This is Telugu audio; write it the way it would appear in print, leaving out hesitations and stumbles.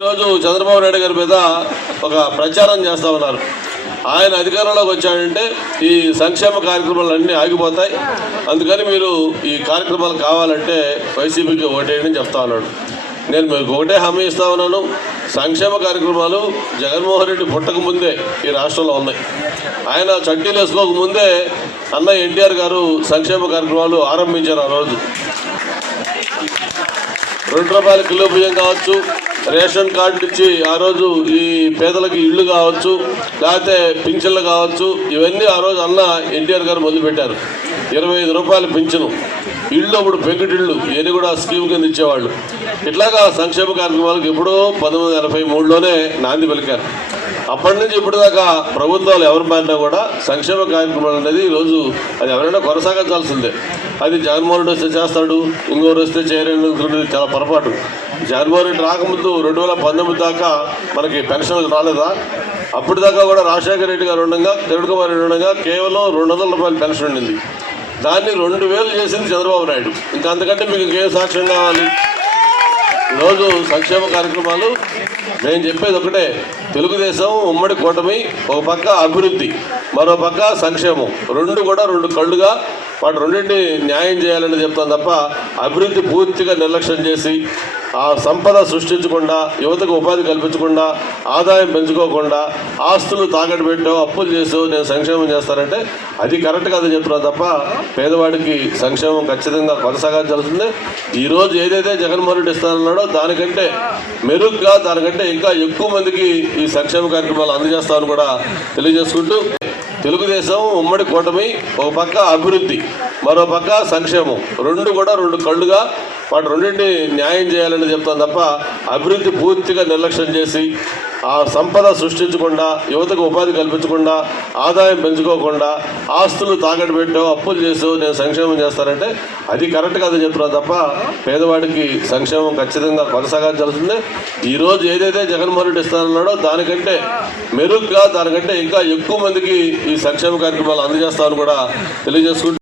ఈరోజు చంద్రబాబు నాయుడు గారి మీద ఒక ప్రచారం చేస్తూ ఉన్నారు. ఆయన అధికారంలోకి వచ్చాడంటే ఈ సంక్షేమ కార్యక్రమాలన్నీ ఆగిపోతాయి, అందుకని మీరు ఈ కార్యక్రమాలు కావాలంటే వైసీపీకి ఓటేయని చెప్తా ఉన్నాడు. నేను మీకు ఒకటే హామీ ఇస్తా ఉన్నాను, సంక్షేమ కార్యక్రమాలు జగన్మోహన్ రెడ్డి పుట్టక ముందే ఈ రాష్ట్రంలో ఉన్నాయి. ఆయన చట్టీలు వేసుకోక ముందే అన్న ఎన్టీఆర్ గారు సంక్షేమ కార్యక్రమాలు ఆరంభించారు. ఆ రోజు ₹2 కిలో బియ్యం కావచ్చు, రేషన్ కార్డు ఇచ్చి ఆ రోజు ఈ పేదలకి ఇళ్ళు కావచ్చు, లేకపోతే పింఛన్లు కావచ్చు, ఇవన్నీ ఆ రోజు అన్న ఎన్టీఆర్ గారు మొదలుపెట్టారు. ₹25 పింఛను, ఇళ్ళు అప్పుడు పెంకుటిళ్ళు ఇవన్నీ కూడా స్కీమ్ కింద ఇచ్చేవాళ్ళు. ఇట్లాగా సంక్షేమ కార్యక్రమాలకు ఎప్పుడో 1983లోనే నాంది పలికారు. అప్పటి నుంచి ఇప్పటిదాకా ప్రభుత్వాలు ఎవరు మారినా కూడా సంక్షేమ కార్యక్రమాలు అనేది ఈరోజు అది ఎవరైనా కొనసాగించాల్సిందే. అది జగన్మోహన్ రెడ్డి వస్తే చేస్తాడు, ఇంకోరు వస్తే చేయలేని చాలా పొరపాటు. జగన్మోహన్ రెడ్డి రాకముందు 2019 దాకా మనకి పెన్షన్లు రాలేదా? అప్పటిదాకా కూడా రాజశేఖర రెడ్డి గారు ఉండగా, కిరణ్ కుమార్ రెడ్డి ఉండగా కేవలం ₹200 పెన్షన్ ఉండింది. దాన్ని 2000 చేసింది చంద్రబాబు నాయుడు. ఇంకా అంతకంటే మీకు ఇంకేం సాక్ష్యం కావాలి? ఈరోజు సంక్షేమ కార్యక్రమాలు నేను చెప్పేది ఒకటే, తెలుగుదేశం ఉమ్మడి కూటమి ఒక పక్క అభివృద్ధి, మరో పక్క సంక్షేమం, రెండు కూడా రెండు కళ్ళుగా వాటి రెండింటిని న్యాయం చేయాలని చెప్తాను తప్ప అభివృద్ధి పూర్తిగా నిర్లక్ష్యం చేసి ఆ సంపద సృష్టించకుండా, యువతకు ఉపాధి కల్పించకుండా, ఆదాయం పెంచుకోకుండా, ఆస్తులు తాకట్టు పెట్టో అప్పులు చేసో నేను సంక్షేమం చేస్తానంటే అది కరెక్ట్ కాదని చెప్తున్నాను తప్ప పేదవాడికి సంక్షేమం ఖచ్చితంగా కొనసాగించాల్సిందే. ఈరోజు ఏదైతే జగన్మోహన్ రెడ్డి ఇస్తానన్నాడో దానికంటే మెరుగ్గా, దానికంటే ఇంకా ఎక్కువ మందికి ఈ సంక్షేమ కార్యక్రమాలు అందజేస్తామని కూడా తెలియజేసుకుంటూ, తెలుగుదేశం ఉమ్మడి కూటమి ఒక పక్క అభివృద్ధి, మరో పక్క సంక్షేమం, రెండు కూడా రెండు కళ్ళుగా వాటి రెండింటిని న్యాయం చేయాలని చెప్తాను తప్ప అభివృద్ధి పూర్తిగా నిర్లక్ష్యం చేసి ఆ సంపద సృష్టించకుండా, యువతకు ఉపాధి కల్పించకుండా, ఆదాయం పెంచుకోకుండా, ఆస్తులు తాకట్టు పెట్టో అప్పులు చేసో నేను సంక్షేమం చేస్తానంటే అది కరెక్ట్ కాదని చెప్తున్నాను తప్ప పేదవాడికి సంక్షేమం ఖచ్చితంగా కొనసాగించాల్సిందే. ఈరోజు ఏదైతే జగన్మోహన్ రెడ్డి ఇస్తానన్నాడో దానికంటే మెరుగ్గా, దానికంటే ఇంకా ఎక్కువ మందికి ఈ సంక్షేమ కార్యక్రమాలు అందజేస్తామని కూడా తెలియజేసుకుంటూ